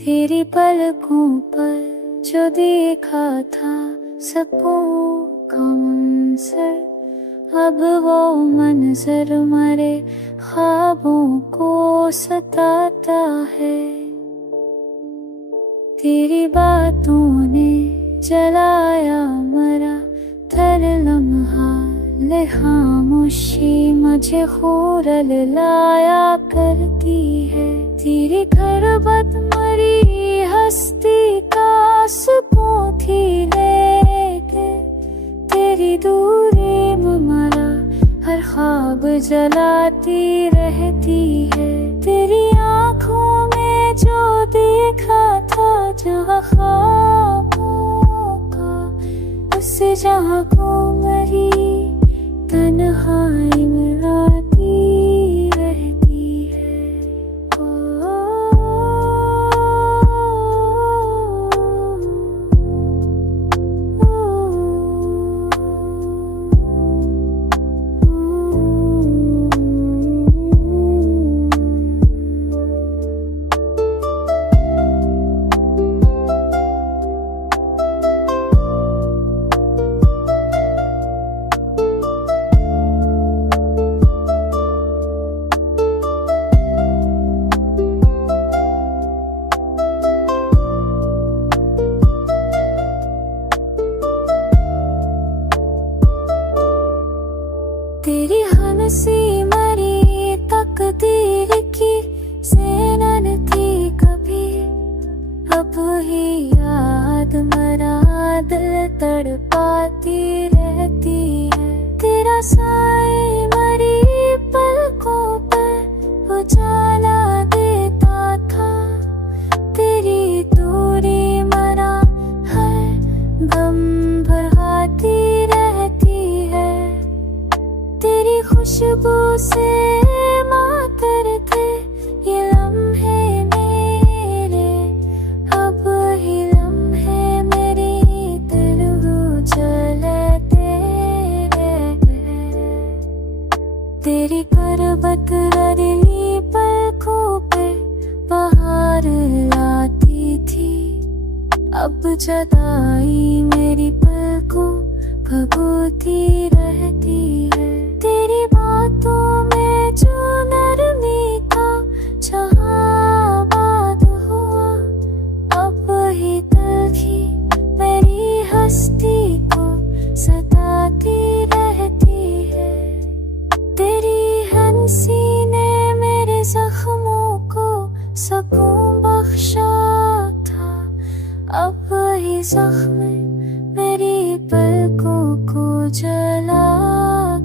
तेरी पलकों पर जो देखा था सपनों का मंजर, अब वो मंजर मरे ख्वाबों को सताता है। तेरी बातों ने जलाया मरा थर लम्हा, ले खामोशी मुझे खूरल लाया करती है। तेरी खरबत मरी हस्ती का सुकून थी, लेके तेरी दूरी में मरा हर ख्वाब जलाती रहती है। तेरी आँखों में जो देखा था जहाँ ख्वाबों का, उस जहाँ को मरी तन्हाई में आती रहती है। तेरी हंसी मरी तकदीर की सेनन थी कभी, अब ही याद मरा दिल तड़पाती रहती है। तेरा साए मरी पलकों पर उजाला देता था, तेरी दूरी मरा हर गम भरती रहती है। तेरी खुशबू से मातर थे ये लम्हे मेरे, अब ही लम्हे मेरी दिल जलते रहे। तेरी करबत रली पलकों पे बाहर लाती थी, अब जुदाई मेरी पलकों भगोती रहती है। तेरी बातों में जो नरमी था जहाँ बात हुआ, अब ही तलखी मेरी हस्ती को सताती रहती है। तेरी हंसी ने मेरे जख्मों को सुकून बख्शा था, अब ही जख्म मेरी पलकों को जला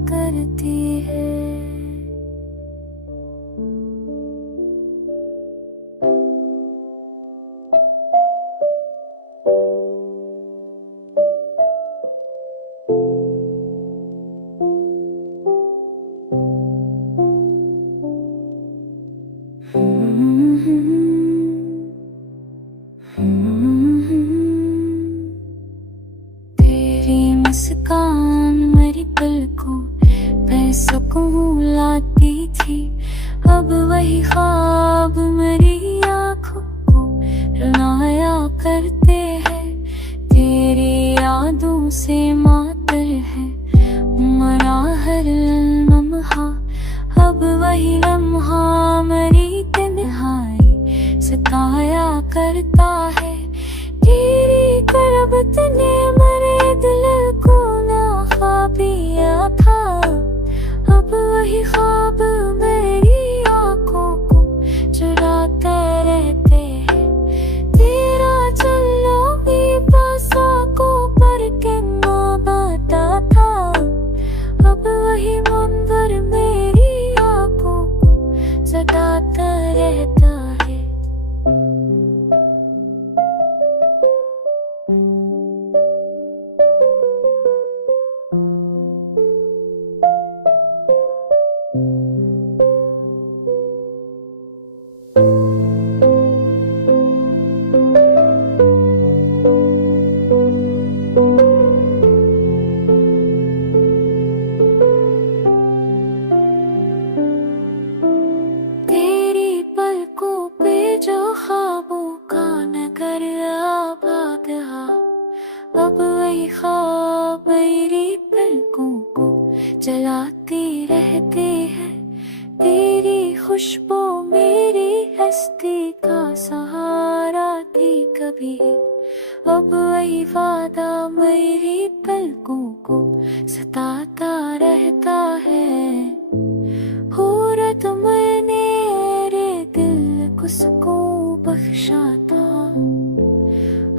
करती है। मुस्कान मेरी पलकों पे सुकून लाती थी, अब वही ख्वाब मेरी आँखों को रुलाया करते हैं। तेरी यादों से मातर है मरा हर लम्हा, अब वही लम्हा मेरी तन्हाई सताया करता है। तेरी करबत ने मरे दिल को ना खा पिया था, अब वही रहते हैं। तेरी खुशबू मेरी हस्ती का सहारा थी कभी, अब वही वादा मेरी पलकों को सताता रहता है। हो रत मैंने मेरे दिल को सुकून बख्शा था,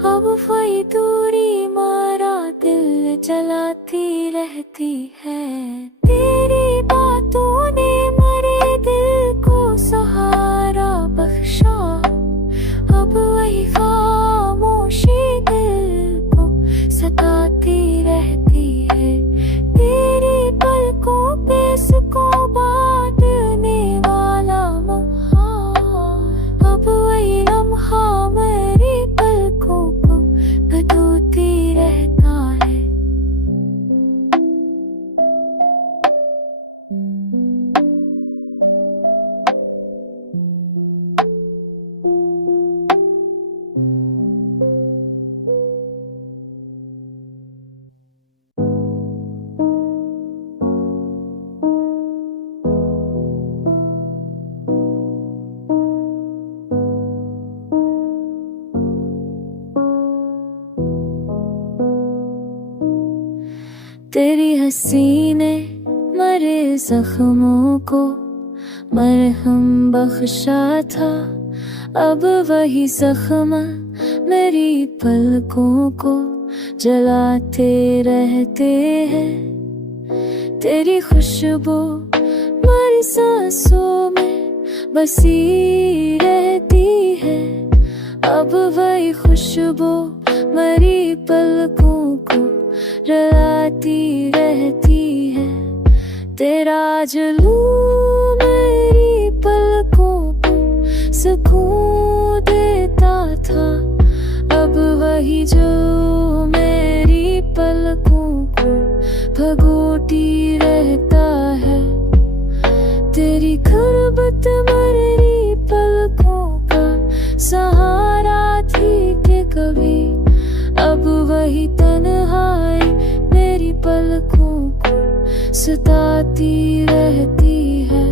अब वही दूरी मारा दिल जलाती रहती है। तेरी बातों ने मेरे दिल को सहारा बख्शा, अब वही खामोशी दिल को सताती रहती है। तेरी पलकों पे सुकून बांटने वाला लम्हा, अब वही लम्हा मेरी पलकों को बदलती रहता है। तेरी हंसी ने मरे जख्मों को मरहम बख्शा था, अब वही जख्म मेरी पलकों को जलाते रहते हैं। तेरी खुशबू मेरी सांसों में बसी रहती है, अब वही खुशबू मेरी पलकों को जलाती रहती है। तेरा जुलूम मेरी पलकों को सुकून देता था, अब वही जो मेरी पलकों को भगोती रहता है। तेरी गुर्बत मेरी पलकों का सहारा थी कि कभी, अब वही तन्हाई मेरी पलकों को सताती रहती है।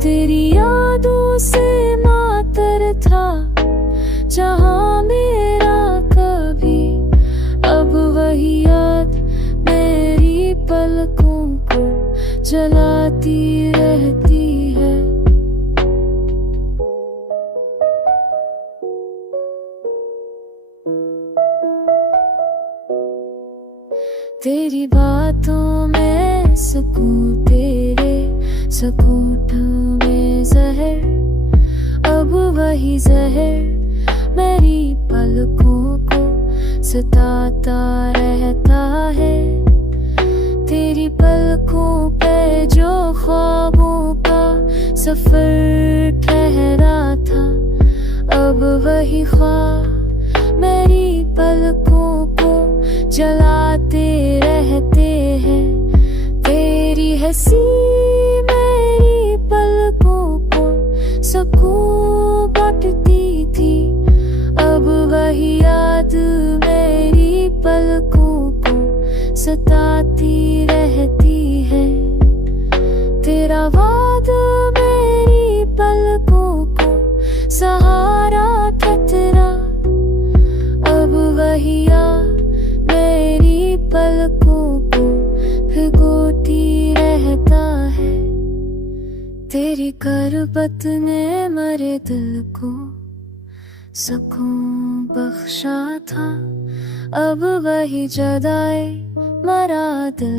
तेरी यादों से मातर था जहां मेरा कभी, अब वही याद मेरी पलकों को जलाती रहती है। तेरी बातों में सुकून, तेरे सकूट में जहर, अब वही जहर मेरी पलकों को सताता रहता है। तेरी पलकों पे जो ख्वाबों का सफर ठहरा था, अब वही ख्वाब मेरी पलकों को जलाते रहते हैं। तेरी हंसी मेरी पलकों को सुकून बांटती थी, अब वही याद मेरी पलकों को सताती रहती है। तेरा वादा मेरी पलकों को सहारा ठहरा, अब वही याद मेरी पलकों को भिगोती रहता है। तेरी गुर्बत ने मेरे दिल को सुकून बख्शा था, अब वही जुदाई मरा दिल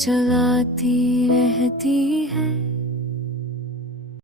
जलाती रहती है।